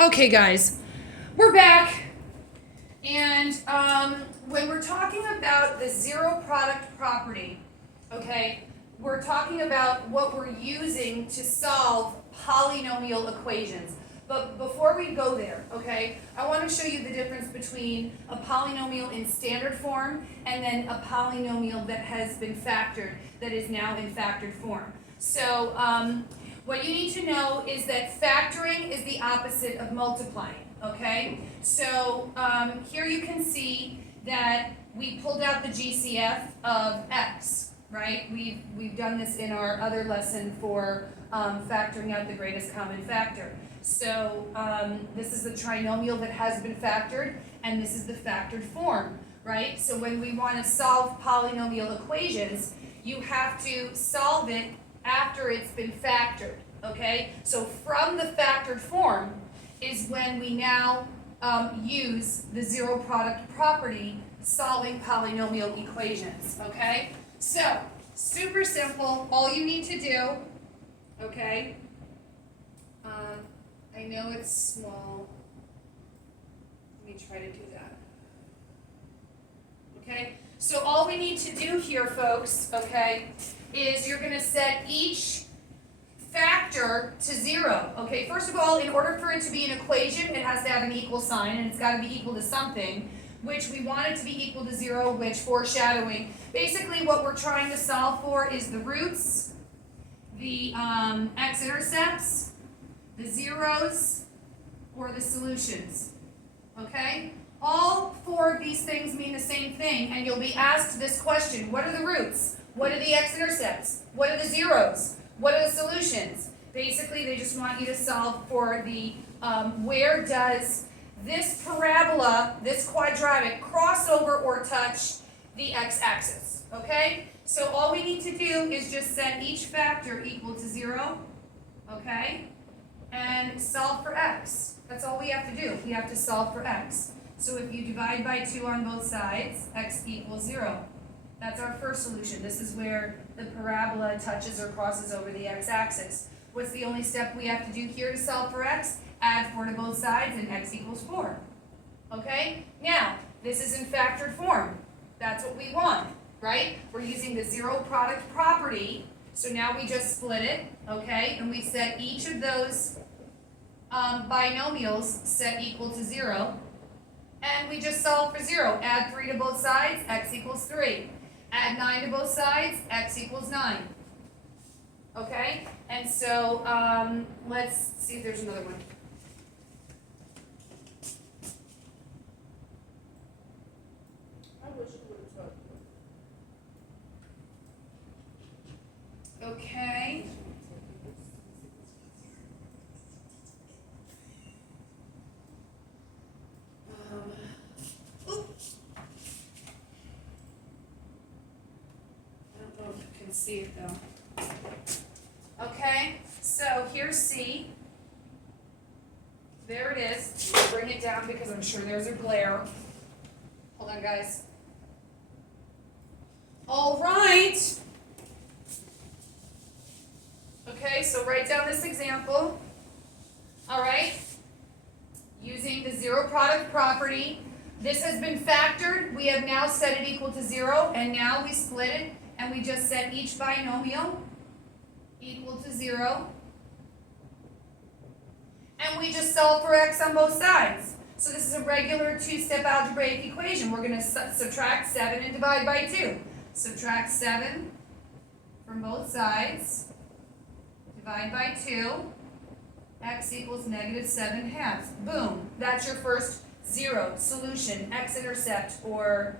Okay, guys, we're back. And when we're talking about the zero product property, okay, we're talking about what we're using to solve polynomial equations. But before we go there, okay, I want to show you the difference between a polynomial in standard form and then a polynomial that has been factored, that is now in factored form. So what you need to know is that factoring is the opposite of multiplying, okay? So here you can see that we pulled out the GCF of x, right? We've done this in our other lesson for factoring out the greatest common factor. So this is the trinomial that has been factored, and this is the factored form, right? So when we want to solve polynomial equations, you have to solve it after it's been factored, okay? So from the factored form is when we now use the zero product property solving polynomial equations, okay? So, super simple, all you need to do, okay? I know it's small, let me try to do that. Okay, so all we need to do here, folks, okay, is you're going to set each factor to 0. Okay, first of all, in order for it to be an equation, it has to have an equal sign, and it's got to be equal to something, which we want it to be equal to 0, which foreshadowing. Basically, what we're trying to solve for is the roots, the x-intercepts, the zeros, or the solutions. Okay? All four of these things mean the same thing, and you'll be asked this question: what are the roots? What are the x-intercepts? What are the zeros? What are the solutions? Basically, they just want you to solve for the where does this parabola, this quadratic, cross over or touch the x-axis. Okay? So all we need to do is just set each factor equal to 0. Okay? And solve for x. That's all we have to do. We have to solve for x. So if you divide by 2 on both sides, x equals 0. That's our first solution. This is where the parabola touches or crosses over the x-axis. What's the only step we have to do here to solve for x? Add 4 to both sides and x equals 4. Okay? Now, this is in factored form. That's what we want, right? We're using the zero product property. So now we just split it, okay? And we set each of those binomials set equal to 0. And we just solve for 0. Add 3 to both sides, x equals 3. Add 9 to both sides, x equals 9. Okay? And so let's see if there's another one. Okay. I don't know if you can see it though. Okay, so here's C. There it is. I'll bring it down because I'm sure there's a glare. Hold on, guys. All right. Okay, so write down this example. All right. Using the zero product property. This has been factored. We have now set it equal to 0, and now we split it, and we just set each binomial equal to 0. And we just solve for x on both sides. So this is a regular two-step algebraic equation. We're going to subtract 7 and divide by 2. Subtract 7 from both sides. Divide by 2. X equals -7/2. Boom. That's your first zero solution, x-intercept, or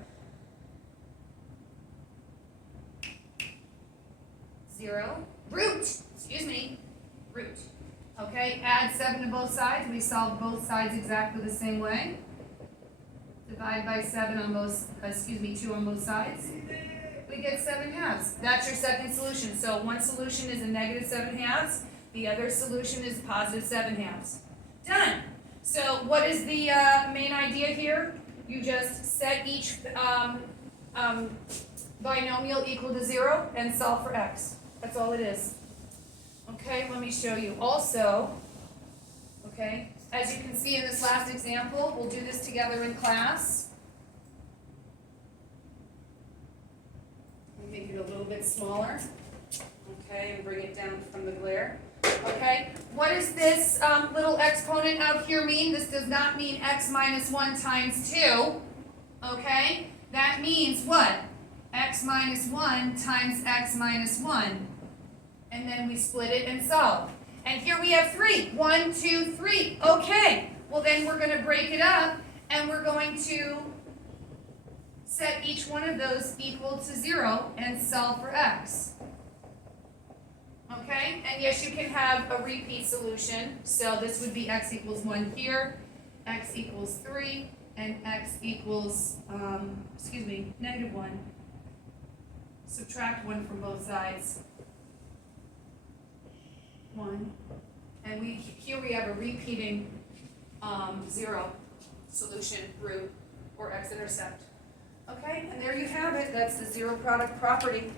0 root. Excuse me. Root. Okay, add 7 to both sides. We solve both sides exactly the same way. Divide by 7 on both, 2 on both sides. We get 7/2. That's your second solution. So one solution is a -7/2. The other solution is positive 7/2. Done. So what is the main idea here? You just set each binomial equal to 0 and solve for x. That's all it is. Okay, let me show you. Also, okay, As you can see in this last example, we'll do this together in class. We'll make it a little bit smaller, okay, and bring it down from the glare. Okay, what does this little exponent out here mean? This does not mean x minus 1 times 2, okay? That means what? X minus 1 times x minus 1. And then we split it and solve. And here we have 3. 1, 2, 3. Okay, well then we're going to break it up and we're going to set each one of those equal to 0 and solve for x. Okay, and yes, you can have a repeat solution. So this would be x equals 1 here, x equals 3, and x equals, negative 1. Subtract 1 from both sides. 1. And here we have a repeating 0 solution root or x-intercept. Okay, and there you have it. That's the zero product property.